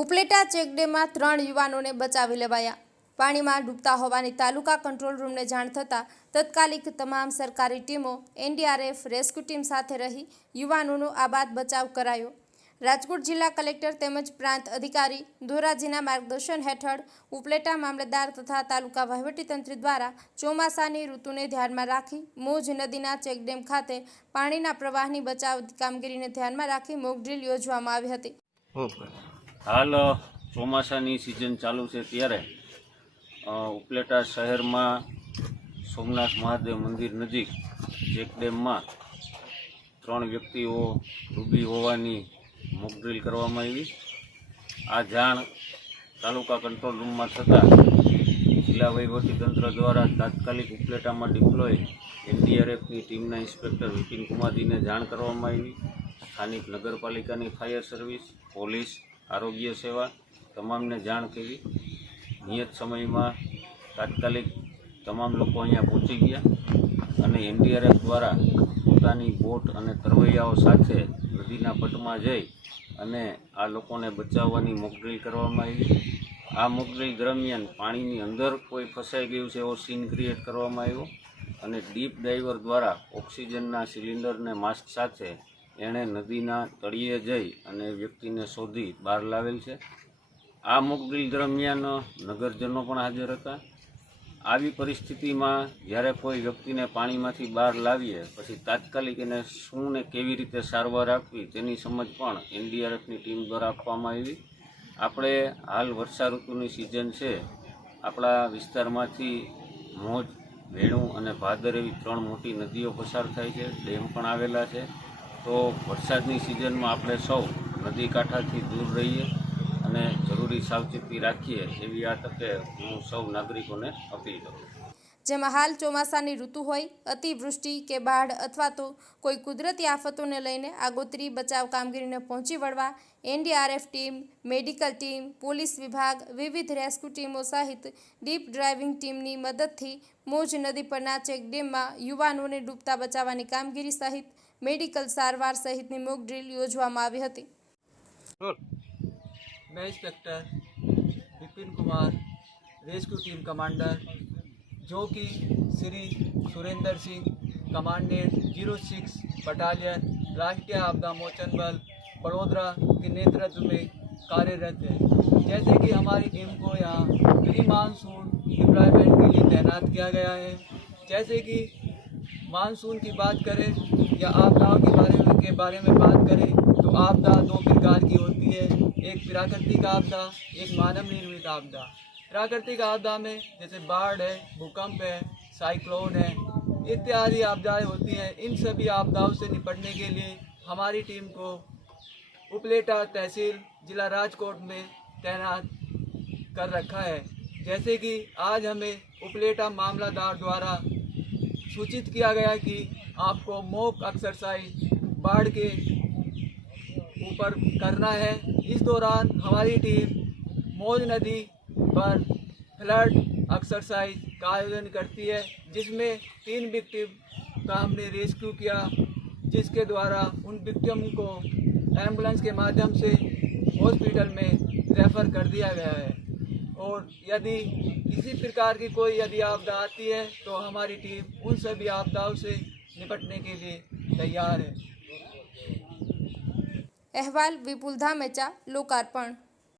ઉપલેટા ચેકડેમમાં 3 યુવાનોને બચાવી લેવાયા। પાણીમાં ડૂબતા હોવાની તાલુકા કંટ્રોલ રૂમને જાણ થતાં તત્કાલિક તમામ સરકારી ટીમો એનડીઆરએફ રેસ્ક્યુ ટીમ સાથે રહી યુવાનોનો આબાદ બચાવ કરાયો। રાજકોટ જિલ્લા કલેક્ટર તેમજ પ્રાંત અધિકારી ધોરાજીના માર્ગદર્શન હેઠળ ઉપલેટા મામલતદાર તથા તાલુકા વહીવટીતંત્ર દ્વારા ચોમાસાની ઋતુને ધ્યાનમાં રાખી મોજ નદીના ચેકડેમ ખાતે પાણીના પ્રવાહની બચાવ કામગીરીને ધ્યાનમાં રાખી મોક ડ્રીલ યોજવામાં આવી હતી। हाल ચોમાસાની सीजन चालू है त्यारे उपलेटा शहर में सोमनाथ महादेव मंदिर नजीक चेकडेम में 3 व्यक्तिओ डूबी होवानी मोक ड्रील करवामां आवी। आ जाण तालुका कंट्रोल रूम में थता जिला वहीवटीतंत्र द्वारा तात्कालिक उपलेटा में डिप्लॉय एनडीआरएफ की टीमना इंस्पेक्टर विपिन कुमारजी ने जाण करवामां आवी। स्थानिक नगरपालिका की फायर सर्विस, पोलीस, आरोग्य सेवा तमाम ने जाण करी। नियत समय में तात्कालिक तमाम लोग अहींया पहुंची गया अने एनडीआरएफ द्वारा पोतानी बोट अने तरवैयाओ साथे नदीना पटमां जई अने आ लोकोने बचाववानी मोक ड्रील करवामां आवी। आ मोक ड्रील दरमियान पाणीनी अंदर कोई फसाई गयुं छे एवो सीन क्रिएट करवामां आव्यो अने डीप डाइवर द्वारा ऑक्सिजनना सिलिंडर ने मास्क साथे एणे नदीना तळिये जई अने व्यक्तिने शोधी बहार लावेल छे। आ मोक ड्रील दरमियान नगरजनो पण हाजर हता। आवी परिस्थितिमां ज्यारे कोई व्यक्तिने पाणीमांथी बहार लावीए पछी तात्कालिक एने शुं ने केवी रीते सारवार आपवी तेनी समज पण एनडीआरएफनी टीम द्वारा आपवामां आवी। आपणे हाल वर्षा ऋतुनी सीजन छे। आपणा विस्तारमांथी मोज, वेणु अने भादर एवी 3 मोटी नदीओ पसार थाय छे। डेम पण आवेला छे। तो वरसादनी सीजन में आपणे सौ नदी कांठाथी दूर रहीए अने जरूरी सावचेती राखीए एवी आ तके हूँ सौ नागरिकोने अपील करूँ। जेमां हाल ચોમાસાની ઋતુ હોય, અતિવૃષ્ટિ કે બાઢ અથવા તો કોઈ કુદરતી આફતોને લઈને આગોતરી બચાવ કામગીરીને પહોંચી વળવા NDRF team, medical team, police વિભાગ, વિવિધ રેસ્ક્યુ ટીમો સહિત ડીપ ડ્રાઇવિંગ ટીમની મદદથી મોજ નદી પરના ચેકડેમમાં યુવાનોને ડૂબતા બચાવવાની કામગીરી સહિત मेडिकल सारवार सहित मोक ड्रील योजवामां आवी हती। मैं inspector Vipin Kumar, rescue team commander, जो कि श्री सुरेंद्र सिंह, कमांडेंट 06 बटालियन राष्ट्रीय आपदा मोचन बल बड़ोदरा के नेतृत्व में कार्यरत है। जैसे कि हमारी टीम को यहाँ प्री मानसून डिप्लॉयमेंट के लिए तैनात किया गया है। जैसे कि मानसून की बात करें या आपदाओं के बारे में बात करें तो आपदा 2 प्रकार की होती है। एक प्राकृतिक आपदा, एक मानव निर्मित आपदा। प्राकृतिक आपदा में जैसे बाढ़ है, भूकंप है, साइक्लोन है इत्यादि आपदाएं होती हैं। इन सभी आपदाओं से निपटने के लिए हमारी टीम को उपलेटा तहसील जिला राजकोट में तैनात कर रखा है। जैसे कि आज हमें उपलेटा मामलतदार द्वारा सूचित किया गया कि आपको मॉक एक्सरसाइज बाढ़ के ऊपर करना है। इस दौरान हमारी टीम मौज नदी पर फ्लड एक्सरसाइज का आयोजन करती है, जिसमें 3 विक्टिम का हमने रेस्क्यू किया, जिसके द्वारा उन विक्टिम को एम्बुलेंस के माध्यम से हॉस्पिटल में रेफ़र कर दिया गया है। और यदि किसी प्रकार की कोई यदि आपदा आती है तो हमारी टीम उन सभी आपदाओं से निपटने के लिए तैयार है। अहवाल विपुल धामेचा, लोकार्पण।